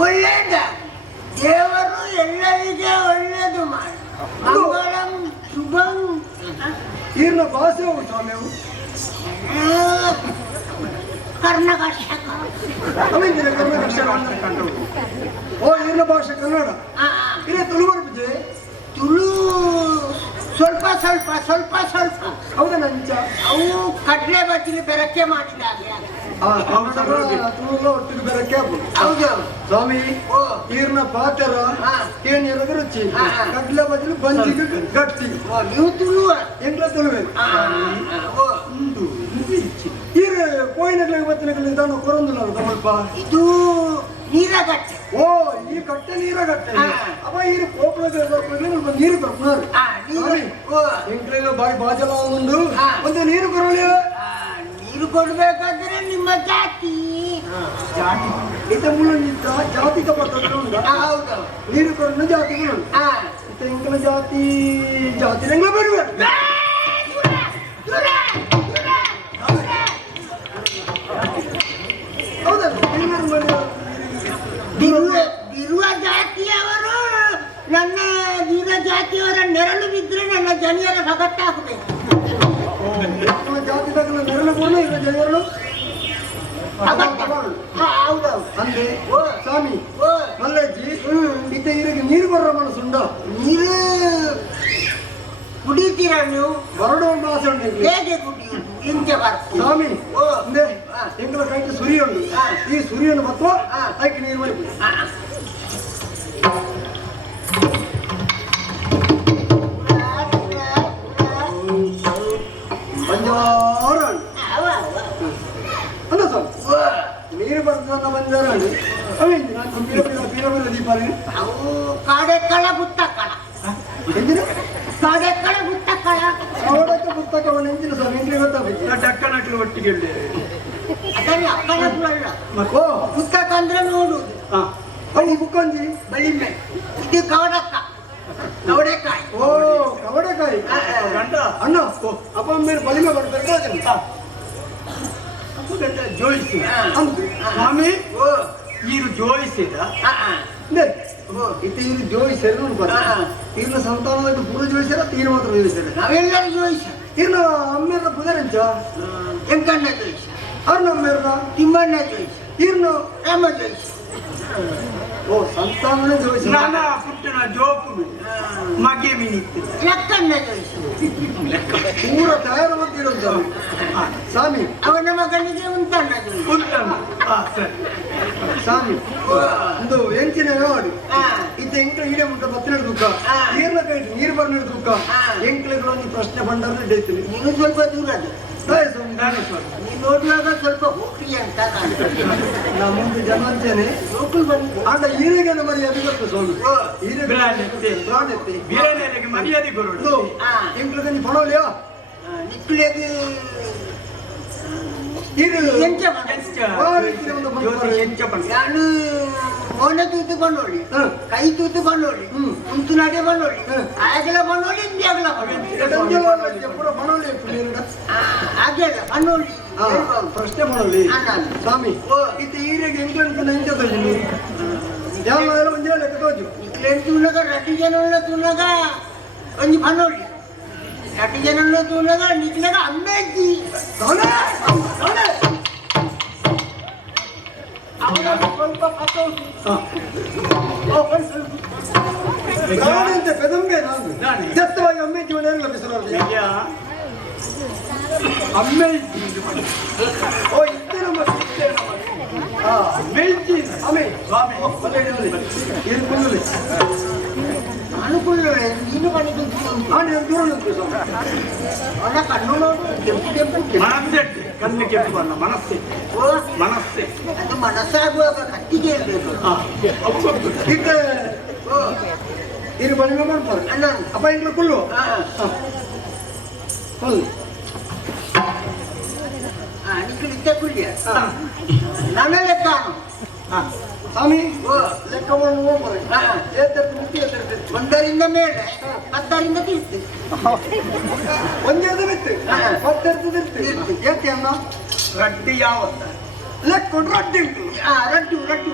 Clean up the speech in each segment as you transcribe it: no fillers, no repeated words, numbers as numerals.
ಒಳ್ಳೇದ ದೇವರು ಎಲ್ಲರಿಗೆ ಒಳ್ಳೇದು ಮಾಡಿ ಮಂಗಳಂ ಶುಭಂ. ಈರ್ನ ಭಾಷೆ ಸ್ವಾಮಿ ಕರ್ನಾಟಕ ಓ ಈರ್ನ ಭಾಷೆ ಕನ್ನಡ ಇರೇ ತುಳು ಬರ್ತದೆ ತುಳು ಸ್ವಲ್ಪ ಸ್ವಲ್ಪ ಸ್ವಲ್ಪ ಸ್ವಲ್ಪ. ಹೌದಾ ನಂಚ ಅವು ಕಡಲೆ ಬಜ್ಜಿಲಿ ಬೆರಕೆ ಮಾಡಿದಾಗ ತುಳು ಒಟ್ಟಿಗೆ ಬೆರಕೆ ಆಗ್ಬೋದು. ಹೌದು ಸ್ವಾಮಿ ಈರ್ನ ಪಾತ್ರ ಏನಿರೋದ ರುಚಿ ಕಡ್ಲೆ ಬದಲು ಬಂಜಿಗೆ ಗಟ್ಟಿ. ನೀವು ತುಳುವ ಎಂಗ್ಲ ತುಳುವೆ ಈರ ಕೋಯಿನಗ್ಲ ಇವತ್ತಿನಗ್ಲ ಇದನ್ನು ಕೊರೊಂದಿಲ್ಲ ತಮ್ಮಲ್ಪ ಇದು ನೀರಗಟ್ಟೆ. ಓ ಈ ಕಟ್ಟೆ ನೀರಗಟ್ಟೆ ಅಪ್ಪ ಈರು ಕೋಪಳ ನೀರು ಕೊಡ್ತಾರೆ ಎಂಕ್ಲೆಲ್ಲ ಬಾಯಿ ಬಾಜಲ ಉಂಡು ಒಂದು ನೀರು ಕೊರಳಿ ನೀರು ಕೊಡ್ಬೇಕಾದ್ರೆ ನಿಮ್ಮ ಜಾತಿ ಜಾತಿ ಇತ ಮುಳ್ಳು ಜಾತಿ ಕಪಟ್ಟು ಹೌದು ನೀರು ಕೊರಲು ಜಾತಿಗಳು ಇತ ಎಂಕಲ ಜಾತಿ ಜಾತಿ ಎಂಗ್ಲ ಬೇಡುವೆ ಬಿರುವ ಜಾತಿಯವರು ನನ್ನ ಬೀರ ಜಾತಿಯವರ ನೆರಳು ಬಿದ್ದರೆ ನನ್ನ ಜನಿಯರ ಭಗತ್ತಾಗಬೇಕು. ಜಾತಿದಾಗಲ ನೆರಳು ಕೂಡ ಈಗ ಜನರು ಹೌದೌದು ಅಂದೆ ಸ್ವಾಮಿ ಮಲ್ಲಜ್ಜಿ ಇತ ಇರಿಗೆ ನೀರು ಬರೋ ಮನಸ್ಸುಂಡ ನೀರು ಕುಡಿತೀರ ನೀವು ಹೊರಡುವ ಮಾಸ ಉಂಟು ಹೇಗೆ ಕುಡಿಯುವುದು ಇಂಚೆ ಬರ್ತದೆ ಸ್ವಾಮಿ ಅಂದೆ ಎಂಗಳ ಕೈಗೆ ಸುರಿ ಉಂಟು ಈ ಸುರಿಯನ್ನು ಮತ್ತು ಅದಕ್ಕೆ ನೀರು ಮಾಡಿ ಬಂಜಾರ ಅಲ್ಲ ಸ್ವಾಮಿ ನೀರು ಬರ್ತದ ಬಂಜಾರ ಬೀರ ದೀಪಾಲಿ ಅವು ಕಾಡೆಕ್ಕಳ ಬುತ್ತಕ್ಕಳ ಎಂದಿನ ಕಾಡೆಕ್ಕಳ ಬುತ್ತಕ್ಕಳ ಅವಡಕ್ಕೆ ಪುಸ್ತಕವನ್ನು ಎಂದಿನ ಸ್ವಾಮಿ ಎಂಗ್ಲಿ ಗೊತ್ತಾಗಬೇಕು ಡಕ್ಕನಟ್ಲು ಒಟ್ಟಿಗೆ ಅದನ್ನ ಅಕ್ಕಳಲ್ಲ ಓ ಪುಸ್ತಕ ಅಂದ್ರೆ ನೋಡುದು ಬಳಿ ಬುಕ್ಕಂಜಿ ಬಳಿಮೆ ಇದು ಕವಡಕ್ಕ ಕವಡೆಕಾಯಿ. ಓ ಕವಡೆಕಾಯಿ ಅಣ್ಣ ಅಪ್ಪ ಮೇಲೆ ಬಳಿಮೆ ಬರ್ಬೇಕು ಜೋಯಿಸಿ ಸ್ವಾಮಿ ಈರು ಜೋಯಿಸಿದ ಇತ್ತು ಇವ್ರು ಜೋಯಿಸ್ಯಾರ ಇವ್ನ ಸಂತಾನದ ಪೂರ ಜೋಯಿಸ್ಯಾರ ತೀರ ಮಾತ್ರ ಜೋಯಿಸ್ಯಾರ ನಾವೆಲ್ಲರೂ ಜೋಯಿಸ ಇವ್ನ ಅಮ್ಮೇರ ಪುದರಂಚ ಎಂಕಣ್ಣ ಜೋಯಿಸ ಅವ್ರ ಅಮ್ಮೇರ ತಿಮ್ಮಣ್ಣ ಜೋಯಿಸ ಇವ್ನು ರಾಮ ಜೋಯಿಸ. ಓ ಸಂತಾನನೇ ಜೋಯಿಸ ನಾನ ಪುಟ್ಟನ ಜೋಪು ಮಗೆ ಮಿನಿತ್ತು ಲಕ್ಕಣ್ಣ ಜೋಯಿಸ ಪೂರ ತಯಾರು ಮಾಡ್ತಿರೋದು ಸ್ವಾಮಿ ಅವನ ಮಗನಿಗೆ ಉಂಟಣ್ಣ ಜೋಯಿಸ. ಸ್ವಾಮಿ ಒಂದು ಎಂಚಿನ ನೋಡಿ ಇದ್ದ ಎಂಕ್ಲ ಈಡೆ ಮುಟ್ಟ ಬತ್ತಿನ ದುಃಖ ನೀರ್ನ ಕೈ ನೀರು ಬರ್ನ ದುಃಖ ಎಂಕ್ಲೆಗಳು ಒಂದು ಪ್ರಶ್ನೆ ಬಂಡಾರ ನಡೀತೀನಿ ನೀನು ಸ್ವಲ್ಪ ದೂರ ಅದು ನೀನು ನೋಡುವಾಗ ಸ್ವಲ್ಪ ಹೋಗ್ಲಿ ಅಂತ ನಾ ಮುಂದೆ ಜನ ಅಂತೇನೆ ಹೋಗ್ಲಿ ಬಂದು ಆಂಡ ಈರೆಗೆ ಮರಿ ಅದು ಗೊತ್ತು ಸ್ವಾಮಿ ಮರ್ಯಾದೆ ಕೊಡು ಎಂಕ್ಲ ನೀ ಪಡೋಲಿಯಾ ನಿಕ್ಲೆಗೆ ಎಂಚ ನಾನು ಮೊನ್ನೆ ತೂತು ಬಂದೋಳಿ ಕೈ ತೂತು ಬಂದೋಳಿ ಕುಂತು ನಡೆ ಬಂದೋಳಿ ಆಗಲ ಬಂದೋಳಿ ಇಂದಿಯಾಗಲ ಪೂರ ಪಡೋಲಿ ಹಾಗೆಲ್ಲ ಬಂದೋಳಿ ಪ್ರಶ್ನೆ ಮಾಡೋಲಿ ಸ್ವಾಮಿ ಇದು ಈರೆಗೆ ಎಂಟು ಎಂಚ ತೋಜಿ ಯಾವ ಒಂದು ಲೆಕ್ಕ ತೋಜು ನಿಕ್ಲೆಂಟು ಉನ್ನಗ ರಡ್ಡಿ ಜನ ತುನ್ನಗ ಒಂಜಿ ಬಂದೋಳಿ ರಡ್ಡಿ ಜನ ತುನ್ನಗ ನಿಕ್ಲೆಗ ಅಮ್ಮೆಜ್ಜಿ ಸ್ವಲ್ಪ ಪ್ರಾಣಂತೆ ಪೆದಂಬೆ ನಾನು ದತ್ತವಾಗಿ ಅಮ್ಮೆ ಜೀವನ ಲಭಿಸಲು ಅಮ್ಮೆ ಓ ಇದ್ದೆ ನಮ್ಮ ಮೇಲ್ಚಿ ಅಮ್ಮೆ ಸ್ವಾಮಿ ಇದು ಕೊಳ್ಳಲಿ ಅನುಕೂಲವೇ ನೀನು ಮಾಡಿದ್ದು ನಾನು ದೂರ ನಿಂತು ಸ್ವಾಮಿ ಅವನ ಕಣ್ಣು ನೋಡು ಕೆಂಪು ಕೆಂಪು ಮನಸ್ಸೆ ಕಣ್ಣು ಕೆಂಪು ಅಲ್ಲ ಮನಸ್ಸೆ ಮನಸ್ಸೆ ಅದು ಮನಸ್ಸಾಗುವಾಗ ಕತ್ತಿಗೆ ಇರಬೇಕು. ಇದ್ದ ಇರು ಬಳಿಮೆ ಮಾಡ್ತಾರೆ ಅಣ್ಣ ಅಪ್ಪ ಇಂಗ್ಲ ಕುಳ್ಳು ಕೊಲ್ಲು ನಿಕ್ಲಿದ್ದ ಕುಳ್ಳಿಯ ನನ್ನ ಲೆಕ್ಕ ಸ್ವಾಮಿ ಲೆಕ್ಕವನ್ನು ಹೋಗ್ಬಾರೆ ಒಂದರಿಂದ ಮೇಲೆ 10ರಿಂದ ತೀರ್ತು ಒಂದೇ ಬಿತ್ತು 10 ಏಕೆ ಅನ್ನ ರಡ್ಡಿ ಯಾವ ಲೆಕ್ಕ ರಡ್ಡಿ ಉಂಟು ರಡ್ಡು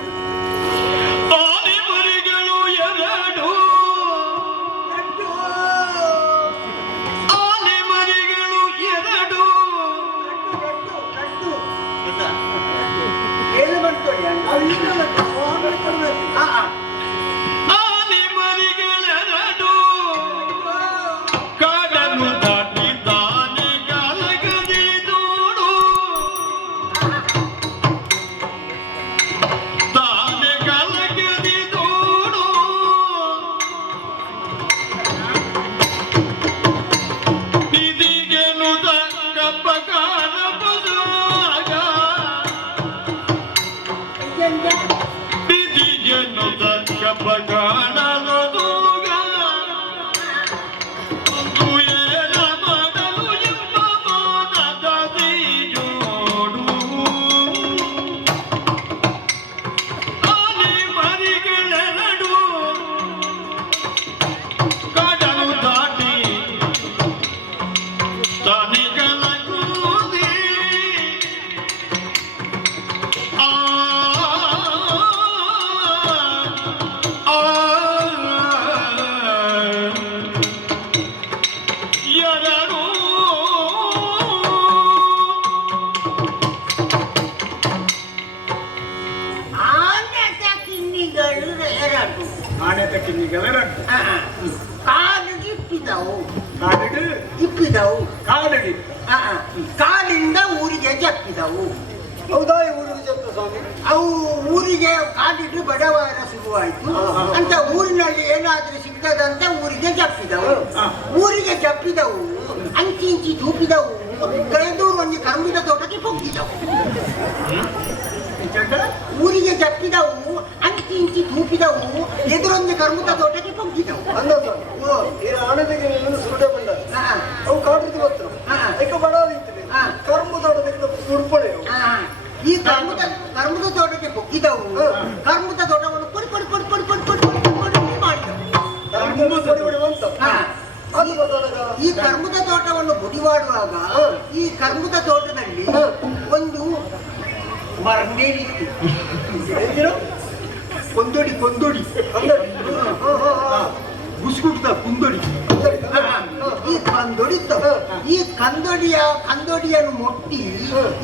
ಕಾಡಿಗೆ ಕಾಡಿಂದ ಊರಿಗೆ ಜಪ್ಪಿದವು. ಹೌದಾ? ಊರಿಗೆ ಜಪ್ಪ ಸ್ವಾಮಿ. ಅವು ಊರಿಗೆ ಕಾಡಿಟ್ಟು ಬಡವರ ಶುರುವಾಯ್ತು ಅಂತ ಊರಿನಲ್ಲಿ ಏನಾದ್ರೂ ಸಿಗ್ತದಂತ ಊರಿಗೆ ಜಪ್ಪಿದವು. ಊರಿಗೆ ಜಪ್ಪಿದವು, ಅಂಚಿ ಇಂಚಿ ತೂಪಿದವು, ಕಳೆದೂರು ಒಂದು ಕರ್ಮದ ತೋಟಕ್ಕೆ ಪೊಗ್ಗಿದವು. ಊರಿಗೆ ಜಪ್ಪಿದವು, ಅಂಚಿ ಇಂಚಿ ತೂಪಿದವು, ಎದುರೊಂದು ಕರ್ಮದ ತೋಟಕ್ಕೆ ಪೊಗ್ಗಿದವು. ಅಲ್ಲ ಸ್ವಾಮಿ, ಆಣದಿಗೆ ಸುರುಡೆ ಬಂದ ಅವು ಕಾಡಿದ ಮಾತ್ರ ಈಗ ಬಡ ಕರ್ಮ ತೋಟದಿಂದ ಸುರ್ಪಡೆಯವು. ಈ ಕರ್ಮದ ತೋಟಕ್ಕೆ ಪೊಗ್ಗಿದವು, ಕರ್ಮದ ತೋಟವನ್ನು ಪೊಡಿ ಪೊಡಿ ಪೊಡಿ ಪೊಡಿ ಪೊಡಿ ಪೊಡಿ ಪೊಡಿ ಪೊಡಿ ಮಾಡಿದವು. ಈ ಕರ್ಮದ ತೋಟವನ್ನು ಬುಡಿ ಮಾಡುವಾಗ ಈ ಕರ್ಮದ ತೋಟದಲ್ಲಿ ಒಂದು ಮರಂಗೇರಿತ್ತು. ಕೊಂದೊಡಿ ಕೊಂದೊಡಿ ಬುಸ್ಕುಟ್ಟ ಕುಂದೊಡಿ. ಈ ಕಂದೊಡಿತ್ತು. ಈ ಕಂದೊಡಿಯನ್ನು ಮುಟ್ಟಿ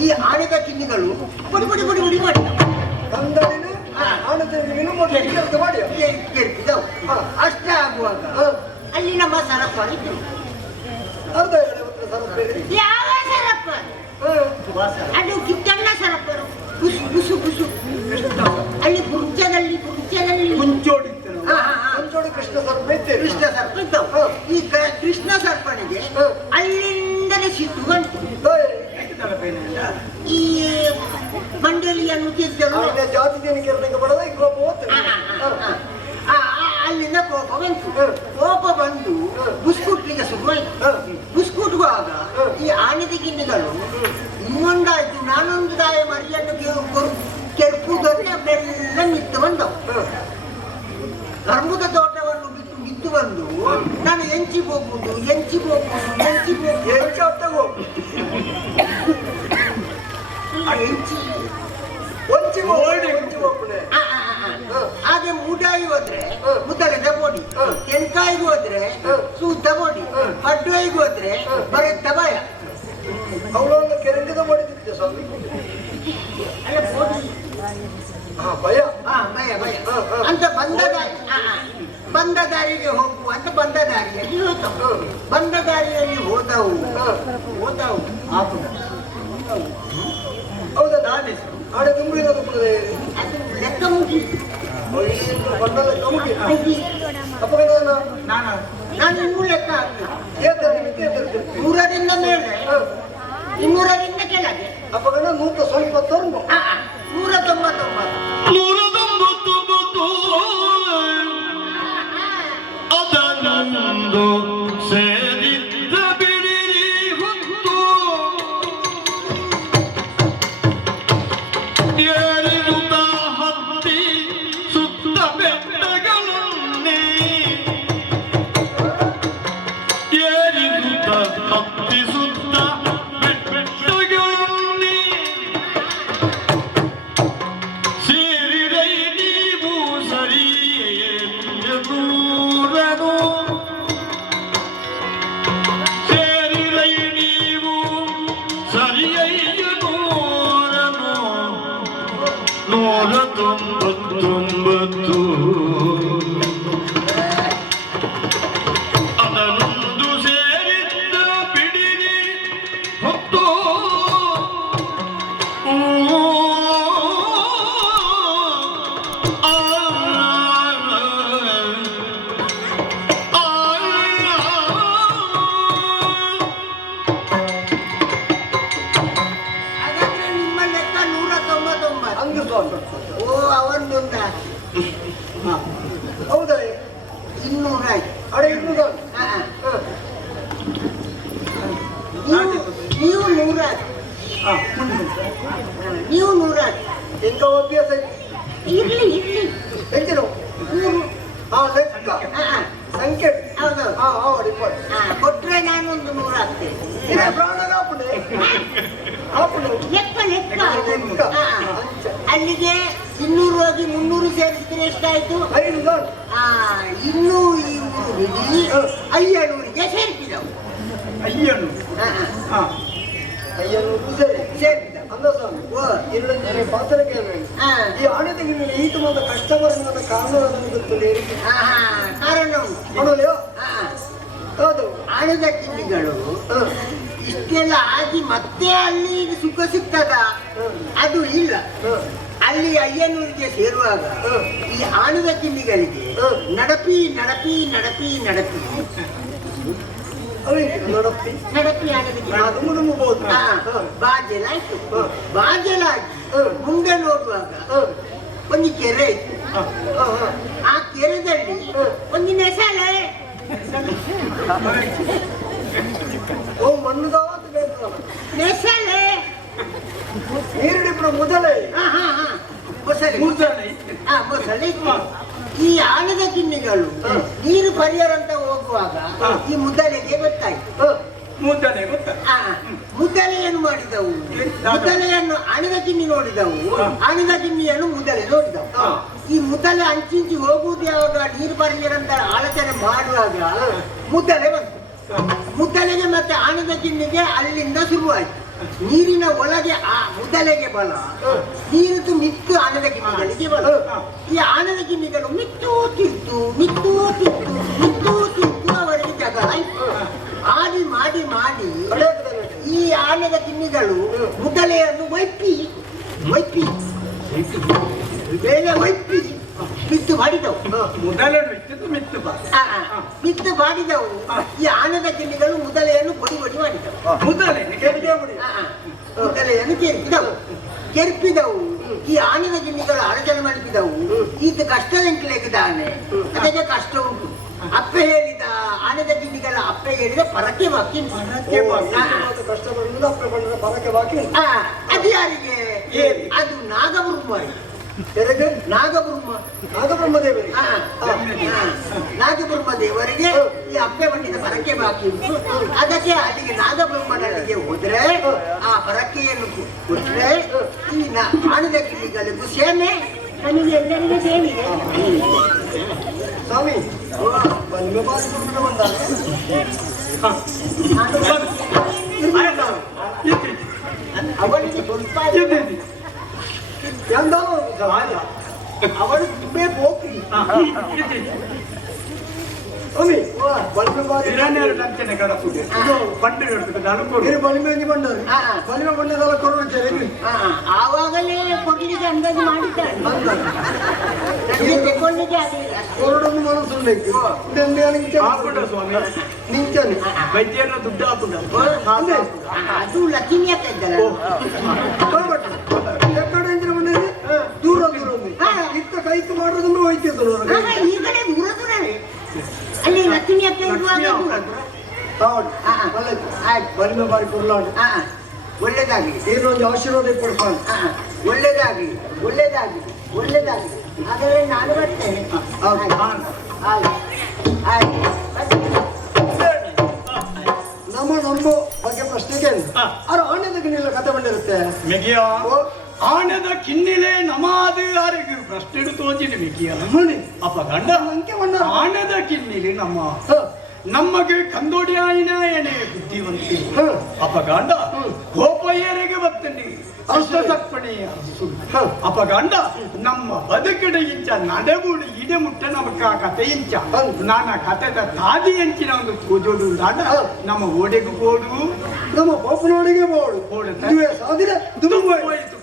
ಈ ಆನೆದ ಕಿನ್ನಿಗಳು ಪುಡಿ ಪುಡಿ ಪುಡಿ ಪುಡಿ ಮಾಡಿ ಕೆರ್ಪಿದವು. ಅಷ್ಟೇ ಆಗುವಾಗ ಅಲ್ಲಿ ನಮ್ಮ ಸರಪ್ಪ ಇದ್ರು. ಯಾವ ಸರಪ್ಪ? ಅದು ಕಿತ್ತಣ್ಣ ಸರಪ್ಪರು. ಕುಸು ಕುಸು ಕುಸು ಅಲ್ಲಿ ಕುರ್ಚದಲ್ಲಿ ಕೃಷ್ಣ ಸರ್ಪ ಇದ್ದವು. ಈ ಕೃಷ್ಣ ಸರ್ಪನಿಗೆ ಅಲ್ಲಿಂದಲೇ ಸಿಟ್ಟು ಬಂತು. ಈ ಮಂಡಳಿಯನ್ನು ಗೆದ್ದಲು ಅಲ್ಲಿಂದ ಕೋಪ ಬಂತು. ಕೋಪ ಬಂದು ಬುಸ್ಕುಟ್ಲಿಗೆ ಶುರುವಾಯ್ತು. ಬುಸ್ಕುಟ್ಗುವಾಗ ಈ ಆನೆದ ಗಿನ್ನಿಗಳು ಇನ್ನೊಂದಾಯ್ತು, ನಾನೊಂದು ದಾಯ ಮರಿಯನ್ನು ಕೆರ್ಪುವುದಕ್ಕೆ ಬೆಲ್ಲ ನಿಂತು ಬಂದವು. ಕರ್ಮದ ತೋಟವನ್ನು ಬಿತ್ತು ಬಂದು ನಾನು ಎಂಚಿ ಹೋಗುದು ಹಾಗೆ ಮುಡಾಯಿ ಹೋದ್ರೆ ಮುದ್ದಗದ ಬೋಡಿ, ತೆಂಕಾಯಿಗೆ ಹೋದ್ರೆ ಸೂತ ಬೋಡಿ, ಪಡ್ಡುವಿಗೆ ಹೋದ್ರೆ ಬರೆದ ಭಯ. ಅವಳನ್ನು ಕೆರೆಂಗದ ಮಾಡಿದ್ದೆ ಸ್ವಾಮಿ. ಅಲ್ಲ ಬೋಡಿ ಭಯ ಭಯ ಅಂತ ಬಂದ ದಾರಿಗೆ ಹೋಗುವ ಅಂತ ಬಂದ ದಾರಿಯಲ್ಲಿ ಹೋದವು. ಬಂದ ದಾರಿಯಲ್ಲಿ ಹೋದವು ಹೌದಾ? ಆಡೆ ತುಂಬಿದ ಅದು ಲೆಕ್ಕ ಮುಗಿ ನಾನು ಇನ್ನೂ ಲೆಕ್ಕ ಹಾಕಿ 100ರಿಂದ ಮೇಲೆ 200ರಿಂದ ಕೆಳಗೆ ಅಪಗಣ 190 ಅದನಂದು ಸೇರಿದ್ದ ಬಿಡಿರಿ ಹೊತ್ತು ಏರಿರುತ್ತ ಹತ್ತಿ ಸುತ್ತ ಬೆಟ್ಟಗಳನ್ನೇ ಏರಿರುತ್ತ ಹತ್ತಿ ಸುತ್ತ ಬೆಟ್ಟಗಳನ್ನೇ ಸೇರಿರೈ ನೀವು ಸರಿಯೇ ದೂರನು ಸೇರಿರೈ ನೀವು ಸರಿಯಯ್ಯ ನೂರನು 199 ಅದನೊಂದು ಸೇರಿದ್ದ ಬಿಡಿರಿ ಹೊತ್ತು ಹಾಗಾದ್ರೆ ನಿಮ್ಮ ಲೆಕ್ಕ 199. ಹಂಗೆ ಸ್ವಾಮಿ. ಓ ಅವನೊಂದ ಹೌದಾ 200 ಆಯ್ತು. ಅಡೆ 200 ಹಾ, ಹಾ. ನೀವು 100 ಆಯ್ತು. ನೀವು 100 ಆಯ್ತು. ಎಂತ ಅಭ್ಯಾಸ ಇರ್ಲಿ ಹೆಚ್ಚಿನ ಹಾ ಲೆಕ್ಕ ಸಂಖ್ಯೆ ಹೌದು. ಹಾ ರಿಪೋರ್ಟ್ ಕೊಟ್ರೆ ನಾನು ಒಂದು 100 ಆಗ್ತೇನೆ. ಇದೇ ಪ್ರಾಣನ ಆಪುಣೆ ಆಪುಣೆ ಲೆಕ್ಕ ಲೆಕ್ಕ. ಲೆಕ್ಕ. ಹಾ. ಅಲ್ಲಿಗೆ 200 ಹೋಗಿ 300 ಸೇರಿಸಿದ್ರೆ ಎಷ್ಟಾಯ್ತು? 500 ಇನ್ನೂ ಈ ಊರು ಬಿಡಿ 500ಗೆ ಸೇರ್ತಿದವು. ಅಯ್ಯನು ಹಾ ಅಯ್ಯನು ಸರಿ ಸೇರ್ತಿದವು. ಅಂದ ಸ್ವಾಮಿ ಇರೊಂದು ಪಾತ್ರ ಕೇಳಿ ಈ ಹಣ ತೆಗೆದ ಈತ ಬಂದ ಕಸ್ಟಮರ್ ಕಾರಣ ಗೊತ್ತಿಲ್ಲ ಕಾರಣ ಉಂಟು. ಹಣಲೆಯೋ ಹೌದು ಹಣದ ತಿಂಡಿಗಳು ಇಷ್ಟೆಲ್ಲ ಆಗಿ ಮತ್ತೆ ಅಲ್ಲಿ ಸುಖ ಸಿಗ್ತದ? ಅದು ಇಲ್ಲ. ಅಲ್ಲಿ 500ಗೆ ಸೇರುವಾಗ ಈ ಆಣದ ತಿಂಡಿಗಳಿಗೆ ನಡಪಿ ನಡಪಿ ನಡಪಿ ನಡಪಿ ನೋಡಪ್ಪಿ ನಡಪಿ ಆಣದ ಅದು ನಂಬಬಹುದು ಬಾಜೆಲಾಯ್ತು. ಬಾಜೆಲಾಗಿ ಮುಂದೆ ನೋಡುವಾಗ ಒಂದು ಕೆರೆ ಇತ್ತು. ಆ ಕೆರೆದಲ್ಲಿ ಒಂದು ನೆಸಳೆ. ಓ ಮಣ್ಣುದಾವ ಅಂತ ಹೇಳ್ತಾರಲ್ಲ ನೆಸಳೆ ನೀರಿಡಿಬ್ರು ಮೊದಲೇ ಮೊಸಳೆ ಮೂರ್ಜನೆ ಮೊಸಳೆ ಇತ್ತು. ಈ ಆಣದ ಕಿನ್ನಿಗಳು ನೀರು ಪರಿಯರ್ ಅಂತ ಹೋಗುವಾಗ ಈ ಮುದ್ದಲೆಗೆ ಗೊತ್ತಾಯ್ತು. ಮೂರ್ಜನೆ ಗೊತ್ತಾ ಮುದ್ದಲೆಯನ್ನು ಮಾಡಿದವು. ಮುದ್ದಲೆಯನ್ನು ಆಣದ ಕಿನ್ನಿ ನೋಡಿದವು. ಆಣದ ಕಿನ್ನಿಯನ್ನು ಮುದ್ದಲೆ ನೋಡಿದವು. ಈ ಮುದ್ದಲೆ ಅಂಚಿಂಚಿ ಹೋಗುವುದು ಯಾವಾಗ ನೀರು ಪರಿಯರ್ ಅಂತ ಆಲೋಚನೆ ಮಾಡುವಾಗ ಮುದ್ದಲೆ ಬಂತು. ಮುದ್ದಲೆಗೆ ಮತ್ತೆ ಆಣದ ಕಿನ್ನಿಗೆ ಅಲ್ಲಿಂದ ಶುರುವಾಯ್ತು. ನೀರಿನ ಒಳಗೆ ಆ ಮುದ್ದಲೆಗೆ ಬಲ, ನೀರಿದ್ದು ಮಿತ್ತು ಆಣದ ಕಿನ್ನಿಗಳಿಗೆ ಬಲ. ಈ ಆಣದ ಕಿನ್ನಿಗಳು ಮಿತ್ತು ತಿರ್ತು ಮಿತ್ತು ತಿರ್ತು ಮಿತ್ತು ತಿರ್ತು ಅವರಿಗೆ ಜಗಳ ಆಯ್ತು. ಆಡಿ ಮಾಡಿ ಮಾಡಿ ಈ ಆಣದ ಕಿನ್ನಿಗಳು ಮುದ್ದಲೆಯನ್ನು ಒಯ್ಪಿ ಬೇಳೆ ಒಯ್ಪಿ ಮಿತ್ತು ಮಾಡಿದವು. ಮೊದಲನ್ನು ಇಟ್ಟಿದ್ದು ಮಿತ್ತು ಬಾ ಮಿತ್ತು ಮಾಡಿದವು. ಈ ಆಣದ ಕಿನ್ನಿಗಳು ಮುದ್ದಲೆಯನ್ನು ಬಡಿ ಮಾಡಿದವು. ಮೊದಲೇ ಮುದ್ದಲೆಯನ್ನು ಕೆರ್ಪಿದವು. ಈ ಆಣದ ಗಿನ್ನಿಗಳು ಆಲೋಚನೆ ಮಾಡಿದವು. ಈತ ಕಷ್ಟದಂಕ್ಲೆಗಿದ್ದಾನೆ, ಅದಕ್ಕೆ ಕಷ್ಟ ಉಂಟು. ಅಪ್ಪ ಹೇಳಿದ ಆಣದ ಗಿನ್ನಿಗಳ ಅಪ್ಪ ಹೇಳಿದ ಪರಕ್ಕೆ ಬಾಕಿ. ಕಷ್ಟ ಬಂದ್ರೆ ಅಪ್ಪ ಬಂದ್ರೆ ಪರಕ್ಕೆ ಬಾಕಿ. ಅದು ಯಾರಿಗೆ? ಅದು ನಾಗಬ್ರಹ್ಮ. ನಾಗಬ್ರಹ್ಮ ದೇವರಿಗೆ ನಾಗಬ್ರಹ್ಮ ದೇವರಿಗೆ ಈ ಅಪ್ಪೆ ಬಂಡಿದ ಪರಕ್ಕೆ ಬಾಕಿ ಉಂಟು. ಅದಕ್ಕೆ ಅಲ್ಲಿಗೆ ನಾಗಬ್ರಹ್ಮನಿಗೆ ಹೋದ್ರೆ ಆ ಪರಕೆಯನ್ನು ಕೊಟ್ರೆ ಈ ಆಣದ ಗಿಳಿಗಳಿಗೂ ಸೇಮೆ, ನಮಗೆ ಎಲ್ಲರಿಗೂ ಸೇಮಿದೆ. ಸ್ವಾಮಿ ಬಂದ ಬಂದಾಗ ಅವಳಿಗೆ ಸ್ವಲ್ಪ ಅವಳು ತುಂಬೆ ಹೋಗ್ರಿ. ಸ್ವಾಮಿ ಬಲ್ಮೆ ಬಾರಿ ಅಂಚನೆ ಕಡಪುಗೆ ಪಂಡು ಹಿಡಿದು ಅನುಕೂಲ ಬಲಿಮೆ ಬಂಡರು ಬಲಿಮೆ ಬಂಡದಲ್ಲ ಕೊಡುವಂತೇವೆ ಆವಾಗಲೇ ಕೊಡ್ಲಿಕ್ಕೆ ಅಂದಾಜು ಮಾಡಿದ್ದಾರೆ. ನನಗೆ ತಗೊಳ್ಳಿಕ್ಕೆ ಆಗಿಲ್ಲ. ಕೊರಡೊಂದು ಮನಸ್ಸು ಹಾಕುಂಡ ಸ್ವಾಮಿ ನಿಂಚನೆ ವೈದ್ಯರ ದುಡ್ಡು ಹಾಕುಂಡ ಅದು ಲಕ್ಷ್ಮಿ ಅಕ್ಕ ಇದ್ದಲ್ಲ. ಎಕ್ಕಡೆ ಬಂದಿದೆ ದೂರ ದೂರ ಇತ್ತ ಕೈತು ಮಾಡೋದನ್ನು ಹೋಯ್ತಿದ್ರು ಈ ಕಡೆ ದೂರ ದೂರವೇ. ಅಲ್ಲಿ ಲಕ್ಷ್ಮಿ ಅಕ್ಕ ಇರುವಾಗ ದೂರ ದೂರ. ಬಲಿಮೆ ಬಾರಿ ಕೊಡ್ಲಾಡು ಒಳ್ಳೇದಾಗಲಿ. ಏನೊಂದು ಆಶೀರ್ವಾದ ಕೊಡ್ತಾನೆ. ಒಳ್ಳೇದಾಗಲಿ ಒಳ್ಳೇದಾಗಲಿ ಒಳ್ಳೇದಾಗಲಿ. ಆದರೆ ನಾನು ಬರ್ತೇನೆ. ನಮ್ಮ ಬಗ್ಗೆ ಪ್ರಶ್ನೆ ಕೇಳಿ ಅವ್ರು ಆಣದ ಗಿಣಿಲ್ಲ ಕತೆ ಬಂದಿರುತ್ತೆ ಮೆಗಿಯ ಆಣದ ಕಿನ್ನಿಲೆ ನಮಾದು ಯಾರಿಗೆ ಪ್ರಶ್ನೆ ತೋಂಜಿನಿ ಮೆಗಿಯ ನೋಡಿ ಅಪ್ಪ ಗಂಡ ಅಂಕೆ ಬಣ್ಣ ಆಣದ ಕಿನ್ನಿಲೆ ನಮಗೆ ಕಂದೋಡಿಯಾಯಿನ ಏನೇ ಬುದ್ಧಿವಂತಿ ಅಪ್ಪ ಗಂಡ ಕೋಪಯ್ಯರಿಗೆ ಬರ್ತಂಡಿ ಅಷ್ಟ ಸಪ್ಪಣೆ ಅಪ್ಪ ಗಂಡ ನಮ್ಮ ಬದುಕಿಡ ಇಂಚ ನಡೆಗೂಡು ಇಡೆ ಮುಟ್ಟ ನಮಕ ಕತೆ ಇಂಚ ನಾನ ಕತೆದ ತಾದಿ ಎಂಚಿನ ಒಂದು ಪೂಜೋಡು ದಾಡ ನಮ್ಮ ಓಡೆಗೂ ಬೋಡು ನಮ್ಮ ಪಾಪನೋಡಿಗೆ ಬೋಡು ಬೋಡು ಸಾಧಿರ ಹೋಯಿತು.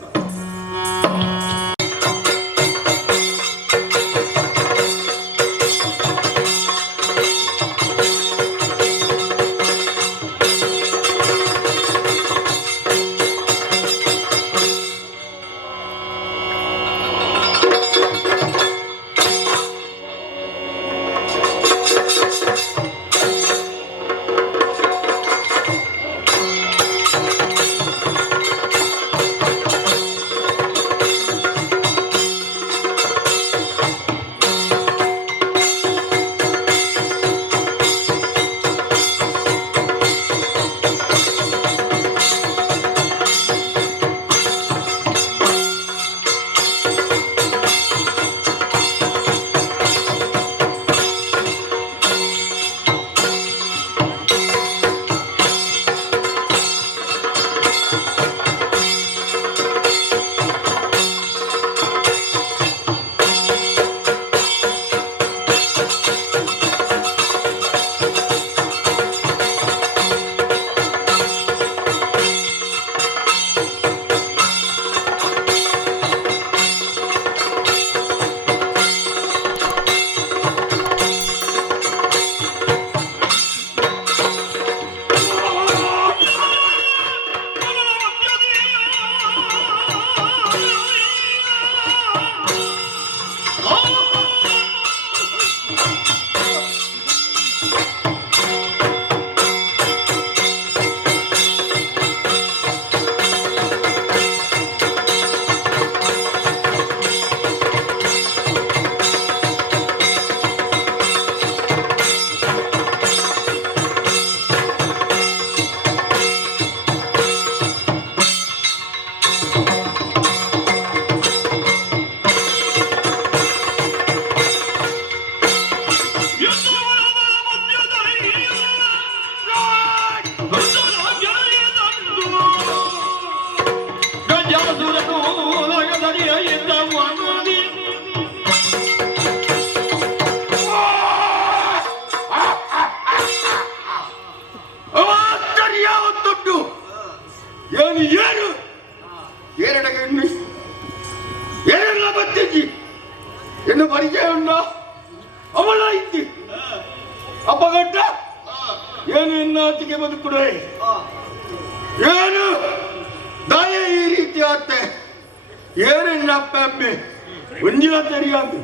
ನಿನ್ನ ಪರಿಚಯ ಉಂಟ ಅವಳ ಇದ್ದಿ ಅಪಘಟ್ಟ ಏನು ಇನ್ನಾಚಿಗೆ ಬದುಕುಡೆ ಏನು ದಯ ಈ ರೀತಿ ಆತ್ತೆ ಏನಿಲ್ಲ ಅಪ್ಪೆ ಒಂದಿನ ಸರಿಯಾಗಿ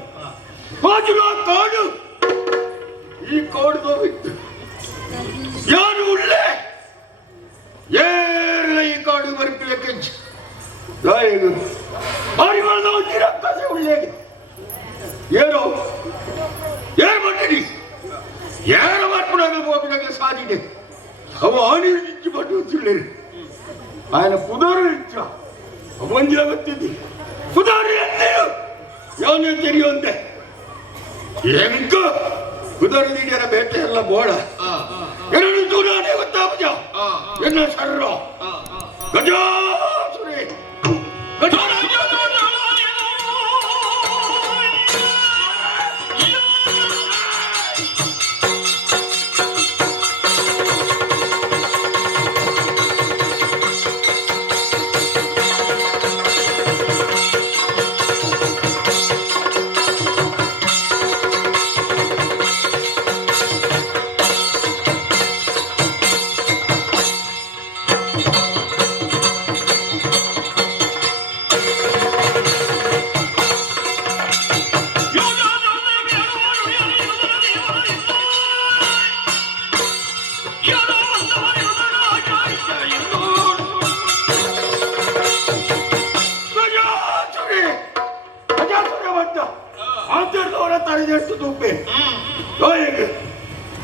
ಹೋಗಿರುವ ಕಾಡು ಈ ಕಾಡು ಹೋಗಿತ್ತು ಯಾರು ಉಳ್ಳೆ ಏರಲ ಈ ಕಾಡು ಬರ್ಪಿಲಕ್ಕೆ ದಾಯರು ಅವರಿಗಳ ರಕ್ಕಸೆ ಉಳ್ಳೆ ಏರೋ ಏನ್ ಮಾಡಿರಿ ಏರ ಮಾಡ್ಬಿಡಾಗಲು ಹೋಗ್ಬಿಡಾಗಲು ಸಾಧಿದೆ ಅವ ಆನಿರ್ಜಿಚ್ಚು ಪಟ್ಟು ಸುಳ್ಳೇರು ఆయన పుదారు ఇచ్చా అవంజల వచ్చింది పుదారు ఎన్నేరు ಯಾವನೇ ತೆರೆಯುವಂತೆ ಎಂಕ ಕುದುರೆ ನೀಡಿಯರ ಬೇಟೆ ಎಲ್ಲ ಬೋಳ ಎರಡು ದೂರನೇ ಗೊತ್ತಾಬಜ ಎನ್ನ ಸರ್ರ ಗಜಾಸುರಿ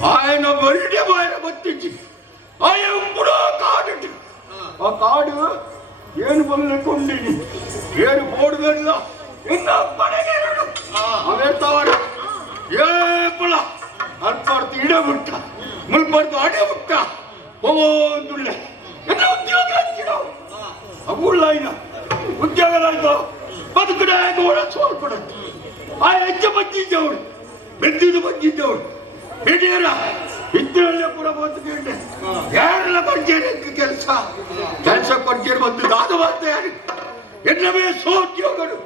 ఆయన బరిడే ఆయన బతించి ఆయన ఇప్పుడు కాడు ఆ కాడు ఏను పనులెట్టుండి ఏను పోడు వెళ్ళ ఇన్న పడగేరుడు అవేస్తావాడు ఏపుల అల్పాడుతూ ఇడబుట్ట ముల్పడుతూ అడబుట్ట పోవోందులే ఎన్న ఉద్యోగాలు అప్పుడు ఆయన ఉద్యోగాలతో బతుకుడే కూడా చూడకూడదు ఆయన ఎచ్చ పట్టించేవాడు ಬೆದ್ದಿದ್ದು ಬಂದಿದ್ದವಳು ಬೇಡಿಯರ ಇದ್ದರಲ್ಲೇ ಪುರ ಬಂದುಕೊಂಡೆ ಯಾರೆಲ್ಲ ಪಂಚಾಯತ್ ಕೆಲಸ ಪಂಚಾಯತ್ ಬಂದು ಅದು ಬಂದೆ ಯಾರು ಎಲ್ಲವೇ ಸೋದ್ಯೋಗಗಳು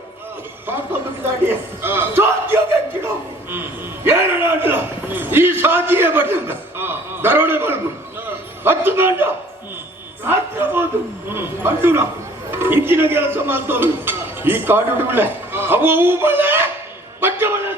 ಸೋದ್ಯೋಗ ಏನು ನಾಟಲ ಈ ಸಾಧಿಯೇ ಬಡ್ಡ ದರೋಡೆ ಬಲ್ಬು 10 ಗಂಟ ರಾತ್ರಿ ಹೋದು ಕಂಡುನ ಇಂಚಿನ ಕೆಲಸ ಮಾಡ್ತೋದು ಈ ಕಾಡು ಅವು ಬಳ್ಳೆ ಬಟ್ಟೆ ಬಳ್ಳೆ